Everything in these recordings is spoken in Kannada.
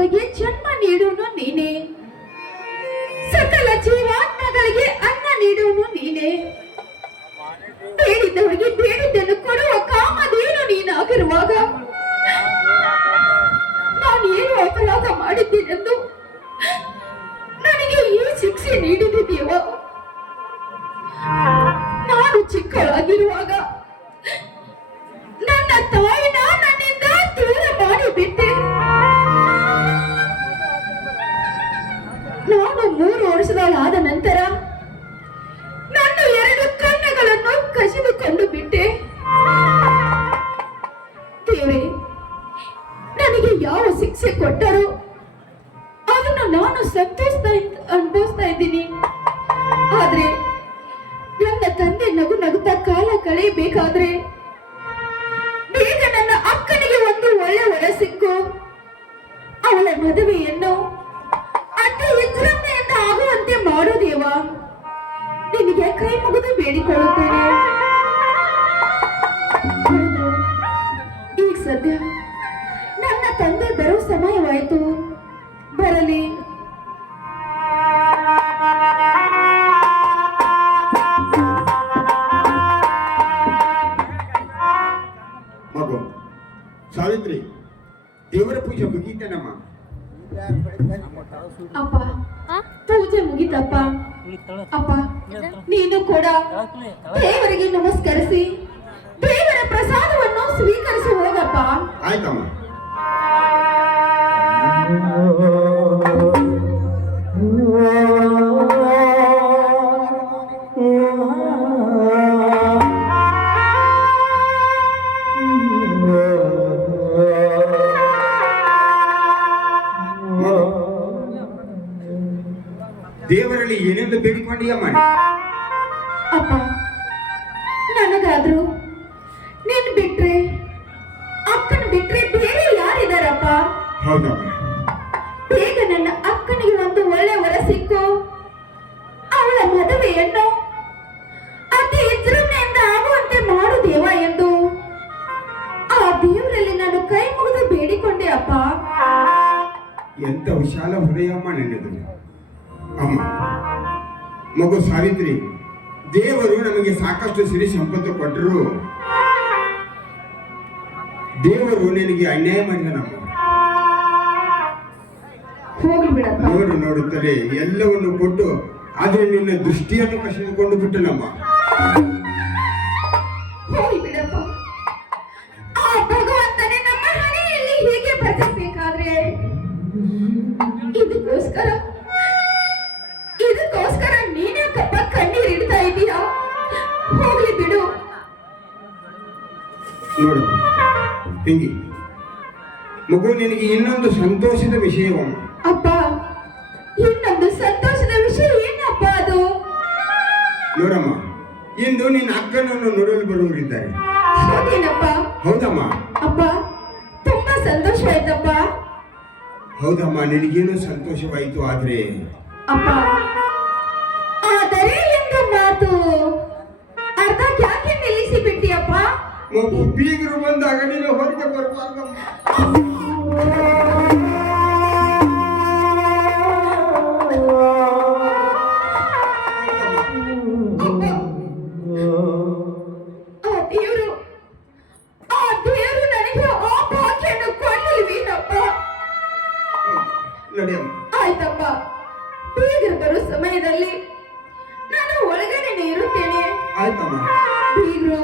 ಪ್ರಾಣಿಗಳಿಗೆ ಜನ್ಮ ನೀಡುವನು ನೀನೇ, ಸಕಲ ಜೀವಾತ್ಮಗಳಿಗೆ ಅನ್ನ ನೀಡುವನು ನೀನೇ, ಬೇಡಿದವರಿಗೆ ಬೇಡಿದ್ದನ್ನು ಕೊಡುವ ಕಾಮಧೇನು ನೀನಾಗಿರುವಾಗ ನಾನು ಏನು ಅಪರಾಧ ಮಾಡಿದ್ದೇನೆಂದು ನನಗೆ ಈ ಶಿಕ್ಷೆ ನೀಡಿದೆಯವ? ನಾನು ಚಿಕ್ಕಳಾಗಿರುವಾಗ ನನ್ನ ತಾಯಿನ ನನ್ನಿಂದ ದೂರ ಮಾಡಿಬಿಟ್ಟೆ. ನಾನು 3 ವರ್ಷದವಳಾದ ನಂತರ ನನ್ನ 2 ಕಣ್ಣುಗಳನ್ನು ಕಸಿದುಕೊಂಡು ಬಿಟ್ಟೆ. ದೇವರೇ, ನನಗೆ ಯಾವ ಶಿಕ್ಷೆ ಕೊಟ್ಟರು ಅದನ್ನು ನಾನು ಅನುಭವಿಸ್ತಾ ಇದ್ದೀನಿ. ಆದ್ರೆ ನನ್ನ ತಂದೆ ನಗು ನಗುತ್ತಾ ಕಾಲ ಕಳೆಯಬೇಕಾದ್ರೆ ಬೇಗ ನನ್ನ ಅಕ್ಕನಿಗೆ ಒಂದು ಒಳ್ಳೆ ವರ ಸಿಕ್ಕು ಅವಳ ಮದುವೆಯನ್ನು ಅತಿ ವಿಜೃಂಭಣೆಯಿಂದ ಆಗುವಂತೆ ಮಾಡು ದೇವ. ನಿನಗೆ ಕೈ ಮುಗಿದು ಬೇಡಿಕೊಳ್ಳುತ್ತೇನೆ. ಈಗ ಸದ್ಯ ನನ್ನ ತಂದೆ ಬರೋ ಸಮಯವಾಯಿತು, ಬರಲಿ. ಮಗು ಸಾವಿತ್ರಿ, ದೇವರ ಪೂಜೆ ಮುಗೀತೇನಮ್ಮ? ಅಪ್ಪ, ಪೂಜೆ ಮುಗಿತಪ್ಪ. ಅಪ್ಪ, ನೀನು ಕೂಡ ದೇವರಿಗೆ ನಮಸ್ಕರಿಸಿ ದೇವರ ಪ್ರಸಾದವನ್ನು ಸ್ವೀಕರಿಸಿ ಹೋಗಪ್ಪ. ಆಯ್ತಮ್ಮ. ದೇವರಲ್ಲಿ ಏನೆಂದು ಬೇಡಿಕೊಂಡಿಯ ಮಾಡಿ? ಅಪ್ಪ, ನನಗಾದ್ರೂ ನೀನ್ ಬಿಟ್ರೆ, ಅಕ್ಕನ ಬಿಟ್ರೆ ಬೇರೆ ಯಾರಿದಾರಪ್ಪ? ಹೌದಮ್ಮ. ಬೇಗ ನನ್ನ ಅಕ್ಕನಿಗೆ ಒಂದು ಒಳ್ಳೆ ವರ ಸಿಕ್ಕು ಅವಳ ಮದುವೆಯನ್ನು ಅತಿ ವಿಜೃಂಭಣೆಯಿಂದ ಆಗುವಂತೆ ಮಾಡು ದೇವ ಎಂದು ಆ ದೇವರಲ್ಲಿ ನಾನು ಕೈ ಮುಗಿದು ಬೇಡಿಕೊಂಡೆ ಅಪ್ಪ. ಎಂತ ವಿಶಾಲ ಹೃದಯಮ್ಮ ನಿನ್ನದು. ಅಮ್ಮ, ಮಗು ಸಾವಿತ್ರಿ, ದೇವರು ನಮಗೆ ಸಾಕಷ್ಟು ಸಿರಿ ಸಂಪತ್ತು ಕೊಟ್ಟರು ದೇವರು ನಿನಗೆ ಅನ್ಯಾಯ ಮಾಡಿದನಮ್ಮ. ನೋಡು ನೋಡುತ್ತಲೇ ಎಲ್ಲವನ್ನು ಕೊಟ್ಟು ಆದ್ರೆ ನಿನ್ನ ದೃಷ್ಟಿಯನ್ನು ಕಸಿದುಕೊಂಡು ಬಿಟ್ಟನಮ್ಮ. ಬಿಡಪ್ಪ, ಆ ಭಗವಂತನೇ ನಮ್ಮ ಹಣೆಯಲ್ಲಿ ಹೀಗೆ ಬರಬೇಕಾದ್ರೆ ಇದಕ್ಕೋಸ್ಕರ ನೀನೇ ಕಪ್ಪ ಕಣ್ಣೀರು ಇಡ್ತಾ ಇದ್ದೀಯಾ? ಹೋಗ್ಲಿ ಬಿಡು. ನೋಡು ತಂಗಿ, ಮಗು ನಿನಗೆ ಇನ್ನೊಂದು ಸಂತೋಷದ ವಿಷಯವಮ್ಮ. ಅಪ್ಪ, ಇನ್ನೊಂದು ಸಂತೋಷದ ವಿಷಯ ಏನಪ್ಪ ಅದು? ನೋಡಮ್ಮ, ಇಂದು ನಿನ್ನ ಅಕ್ಕನನ್ನು ನೋಡಲು ಬರುವವರಿದ್ದಾರೆ. ಹೌದೇನಪ್ಪ? ಹೌದಮ್ಮ. ಅಪ್ಪ, ತುಂಬಾ ಸಂತೋಷ ಆಯ್ತಪ್ಪ. ಹೌದಮ್ಮ, ನಿನಗೇನು ಸಂತೋಷವಾಯಿತು. ಆದ್ರೆ ಅಪ್ಪ, ಆದರೆ ಎಂದು ಮಾತು ಅರ್ಧ ಯಾಕೆ ನಿಲ್ಲಿಸಿ ಬಿಟ್ಟಿಯಪ್ಪ? ಮಗು ಬೀಗರು ಬಂದಾಗ ನೀನು ಹೊರಗೆ ಬರಬಾರ್ದಮ್ಮ. ದೇವರು ನನಗೆ ಆ ಭಾಗ್ಯವನ್ನು ಕೊಡಲಿಲ್ವೇನಪ್ಪ? ಆಯ್ತಪ್ಪ, ಬೀಗರು ಬರೋ ಸಮಯದಲ್ಲಿ ನಾನು ಒಳಗಡೆನೆ ಇರುತ್ತೇನೆ. ಆಯ್ತಮ್ಮ. ಬೀಗರು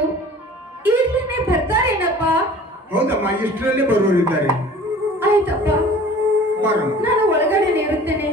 ಈಗಲೇ ಬರ್ತಾರೇನಪ್ಪ? ಹೌದಮ್ಮ, ಇಷ್ಟರಲ್ಲಿ ಬರುವವರಿದ್ದಾರೆ. ಆಯ್ತಪ್ಪ, ಬರಮ್ಮ. ನಾನು ಒಳಗಡೆನೆ ಇರುತ್ತೇನೆ.